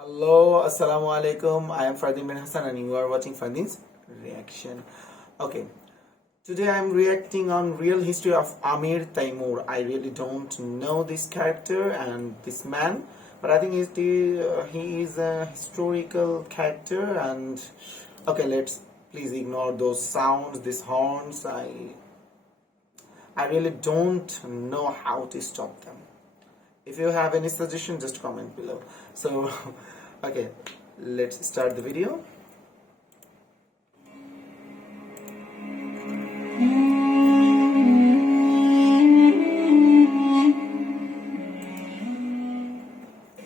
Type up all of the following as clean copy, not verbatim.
Hello, Assalamu alaikum. I am Fardin bin Hassan and you are watching Fardin's reaction. Okay, today I am reacting on real history of Amir Taimur. I really don't know this character and this man, but I think he is a historical character. And okay, let's please ignore those sounds, these horns. I really don't know how to stop them. If you have any suggestion, just comment below. So, okay, let's start the video.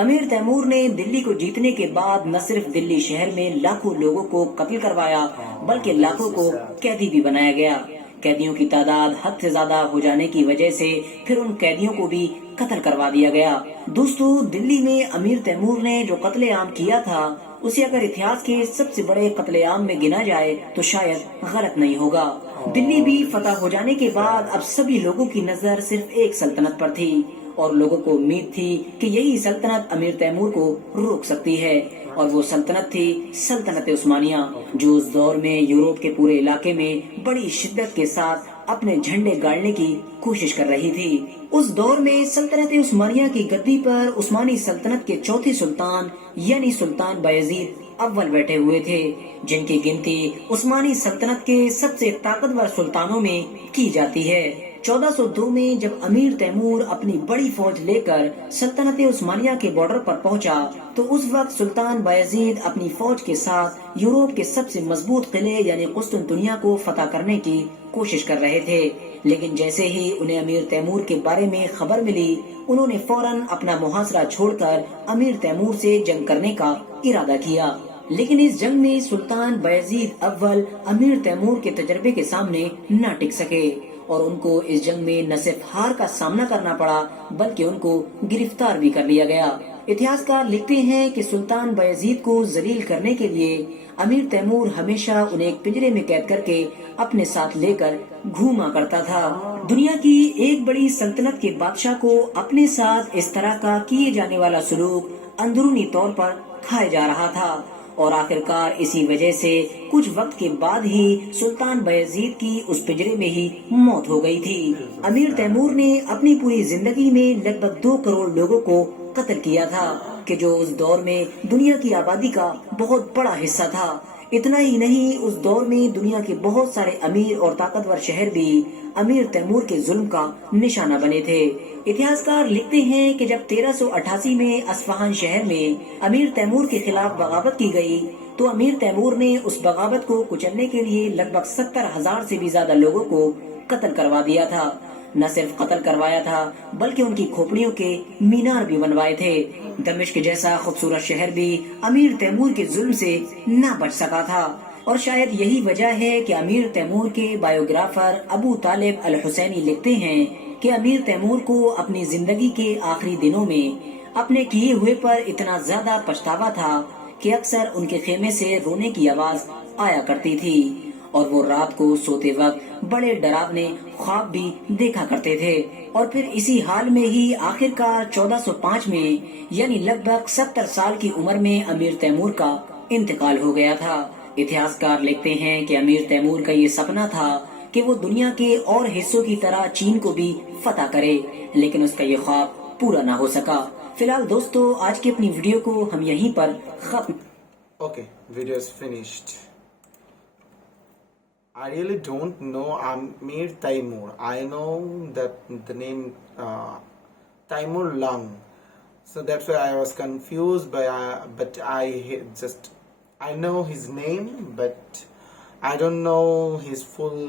Amir Timur نے دلی کو جیتنے کے بعد نہ صرف دلی شہر میں لاکھوں لوگوں کو قتل کروایا بلکہ لاکھوں کو قیدی بھی بنایا گیا. قیدیوں کی تعداد حد سے زیادہ ہو جانے کی وجہ سے پھر ان قیدیوں کو بھی قتل کروا دیا گیا. دوستو دلی میں امیر تیمور نے جو قتل عام کیا تھا اسے اگر اتہاس کے سب سے بڑے قتل عام میں گنا جائے تو شاید غلط نہیں ہوگا. دلی بھی فتح ہو جانے کے بعد اب سبھی لوگوں کی نظر صرف ایک سلطنت پر تھی اور لوگوں کو امید تھی کہ یہی سلطنت امیر تیمور کو روک سکتی ہے اور وہ سلطنت تھی سلطنت عثمانیہ جو اس دور میں یورپ کے پورے علاقے میں بڑی شدت کے ساتھ اپنے جھنڈے گاڑنے کی کوشش کر رہی تھی. اس دور میں سلطنت عثمانیہ کی گدی پر عثمانی سلطنت کے چوتھے سلطان یعنی سلطان بایزید اول بیٹھے ہوئے تھے جن کی گنتی عثمانی سلطنت کے سب سے طاقتور سلطانوں میں کی جاتی ہے. 1402 میں جب امیر تیمور اپنی بڑی فوج لے کر سلطنت عثمانیہ کے بارڈر پر پہنچا تو اس وقت سلطان بایزید اپنی فوج کے ساتھ یورپ کے سب سے مضبوط قلعے یعنی قسطنطنیہ کو فتح کرنے کی کوشش کر رہے تھے. لیکن جیسے ہی انہیں امیر تیمور کے بارے میں خبر ملی انہوں نے فوراً اپنا محاصرہ چھوڑ کر امیر تیمور سے جنگ کرنے کا ارادہ کیا. لیکن اس جنگ میں سلطان بایزید اول امیر تیمور کے تجربے کے سامنے نہ ٹک سکے اور ان کو اس جنگ میں نہ صرف ہار کا سامنا کرنا پڑا بلکہ ان کو گرفتار بھی کر لیا گیا. اتہاسکار لکھتے ہیں کہ سلطان بایزید کو ذلیل کرنے کے لیے امیر تیمور ہمیشہ انہیں ایک پنجرے میں قید کر کے اپنے ساتھ لے کر گھوما کرتا تھا. دنیا کی ایک بڑی سلطنت کے بادشاہ کو اپنے ساتھ اس طرح کا کیے جانے والا سلوک اندرونی طور پر کھایا جا رہا تھا اور آخرکار اسی وجہ سے کچھ وقت کے بعد ہی سلطان بایزید کی اس پنجرے میں ہی موت ہو گئی تھی. امیر تیمور نے اپنی پوری زندگی میں لگ بھگ 2 کروڑ لوگوں کو قتل کیا تھا کہ جو اس دور میں دنیا کی آبادی کا بہت بڑا حصہ تھا. اتنا ہی نہیں اس دور میں دنیا کے بہت سارے امیر اور طاقتور شہر بھی امیر تیمور کے ظلم کا نشانہ بنے تھے. اتہاسکار لکھتے ہیں کہ جب 1388 میں اصفہان شہر میں امیر تیمور کے خلاف بغاوت کی گئی تو امیر تیمور نے اس بغاوت کو کچلنے کے لیے لگ بھگ 70,000 سے بھی زیادہ لوگوں کو قتل کروا دیا تھا. نہ صرف قتل کروایا تھا بلکہ ان کی کھوپڑیوں کے مینار بھی بنوائے تھے. دمشق جیسا خوبصورت شہر بھی امیر تیمور کے ظلم سے نہ بچ سکا تھا اور شاید یہی وجہ ہے کہ امیر تیمور کے بایوگرافر ابو طالب الحسینی لکھتے ہیں کہ امیر تیمور کو اپنی زندگی کے آخری دنوں میں اپنے کیے ہوئے پر اتنا زیادہ پچھتاوا تھا کہ اکثر ان کے خیمے سے رونے کی آواز آیا کرتی تھی اور وہ رات کو سوتے وقت بڑے ڈراونے خواب بھی دیکھا کرتے تھے. اور پھر اسی حال میں ہی آخرکار 1405 میں یعنی لگ بھگ 70 سال کی عمر میں امیر تیمور کا انتقال ہو گیا تھا. اتہاسکار لکھتے ہیں کہ امیر تیمور کا یہ سپنا تھا کہ وہ دنیا کے اور حصوں کی طرح چین کو بھی فتح کرے لیکن اس کا یہ خواب پورا نہ ہو سکا. فی الحال دوستو آج کی اپنی ویڈیو کو ہم یہیں پر ختم. Okay, video is finished. I really don't know Amir Taimur. I know that the name Taimur Lung, so that's why I was confused. But I know his name, but I don't know his full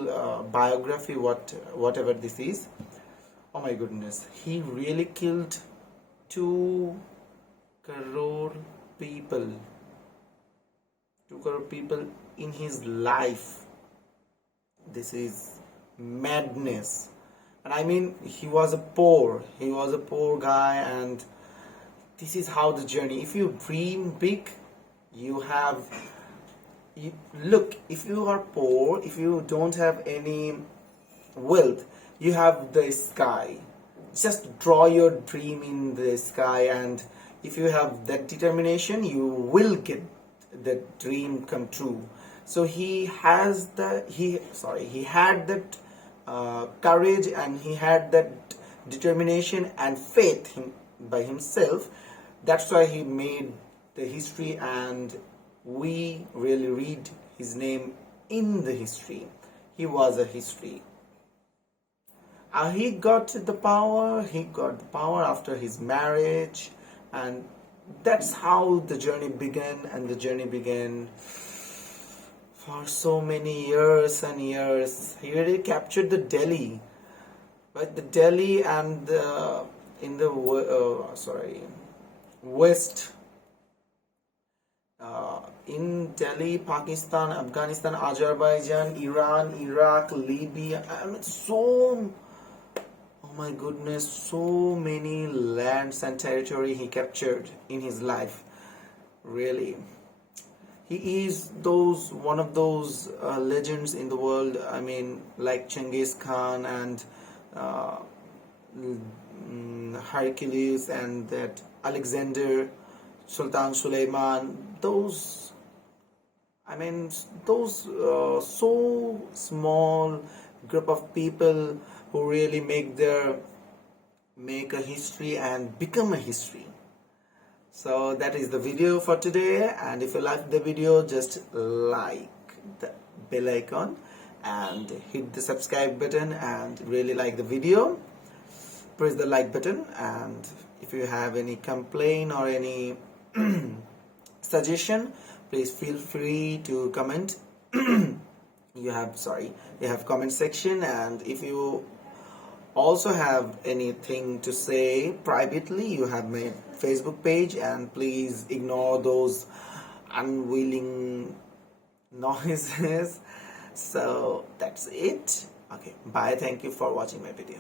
biography. Whatever this is. Oh my goodness, he really killed 2 crore people. 2 crore people in his life. This is madness. And I mean, he was a poor guy, and this is how the journey. If you dream big, look, if you are poor, if you don't have any wealth, you have the sky. Just draw your dream in the sky, and if you have that determination, you will get that dream come true. So he had that courage, and he had that determination and faith by himself. That's why he made the history, and we really read his name in the history. He was a history. He got the power after his marriage, and that's how the journey began. And the journey began for so many years and years. He really captured the Delhi, but the Delhi and West, in Delhi, Pakistan, Afghanistan, Azerbaijan, Iran, Iraq, Libya. I mean, oh my goodness, so many lands and territory he captured in his life. Really, he is one of those legends in the world. I mean, like Genghis Khan and uh, Hercules and that Alexander, Sultan Suleiman. Those so small group of people who really make a history and become a history. So that is the video for today, and if you like the video, just like the bell icon and hit the subscribe button, and really like the video, press the like button. And if you have any complaint or any suggestion, please feel free to comment. you have comment section, and if you also have anything to say privately, you have my Facebook page, and please ignore those unwilling noises. So that's it. Okay, bye. Thank you for watching my video.